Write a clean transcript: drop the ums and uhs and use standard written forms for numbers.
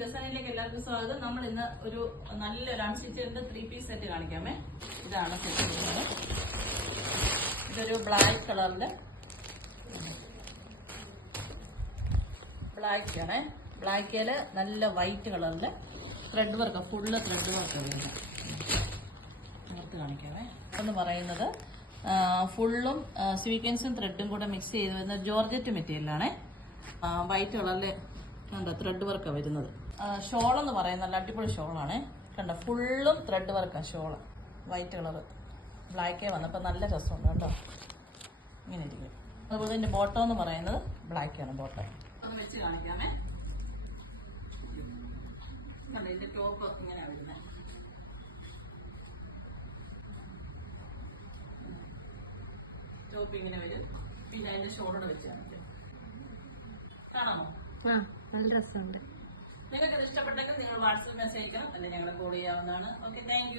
ഗസനിലേക്ക് എല്ലാവർക്കും സ്വാഗതം. നമ്മൾ ഇന്ന് ഒരു നല്ലൊരു അൺസ്റ്റിച്ചറിന്റെ 3 പീസ് സെറ്റ് കാണിക്കാമേ. ഇതാണ് സെറ്റ് ചെയ്യുന്നത്. ഇതൊരു ബ്ലാക്ക് കളറിന്റെ ബ്ലാക്ക് ആണേ. ബ്ലാക്കില് നല്ല വൈറ്റ് കളറില് thread work, full thread work വരുന്നത്. നേരത്തെ കാണിക്കാമേ. എന്ന് പറയുന്നത് ഫുള്ളും സ്വീക്വൻസും ത്രെഡും കൂടെ മിക്സ് ചെയ്ത് വരുന്ന ജോർജറ്റ് മെറ്റീരിയലാണേ. വൈറ്റ് കളറില് കണ്ടോ ത്രെഡ് വർക്കാണ് വരുന്നത്. ഷോൾ എന്ന് പറയുന്നത് നല്ല അടിപൊളി ഷോളാണ്. കണ്ടോ ഫുള്ളും ത്രെഡ് വർക്കാണ് ഷോള്. വൈറ്റ് കളറ് ബ്ലാക്കേ വന്നപ്പോൾ നല്ല രസമുണ്ട് കേട്ടോ. ഇങ്ങനെ ഇരിക്കും. അതുപോലെ ഇതിന്റെ ബോട്ടം എന്ന് പറയുന്നത് ബ്ലാക്കാണ് ബോട്ടം. ഒന്ന് വെച്ച് കാണിക്കാമേ. കണ്ടോ ഇതിന്റെ ടോപ്പ് ഇങ്ങനെയാണ് വരുന്നത്. ടോപ്പ് ഇങ്ങനെ വരും. പിന്നെ അതിന്റെ ഷോളോട് വെച്ച് കാണിക്കാം. കാണാമോ? നല്ല രസമുണ്ട്. നിങ്ങൾക്ക് ഇത് ഇഷ്ടപ്പെട്ടെങ്കിൽ നിങ്ങൾ വാട്സാപ്പ് മെസ്സേജ് അയക്കണം, അല്ലെങ്കിൽ ഞങ്ങളെ കോൾ ചെയ്യാവുന്നതാണ്. Okay, thank you.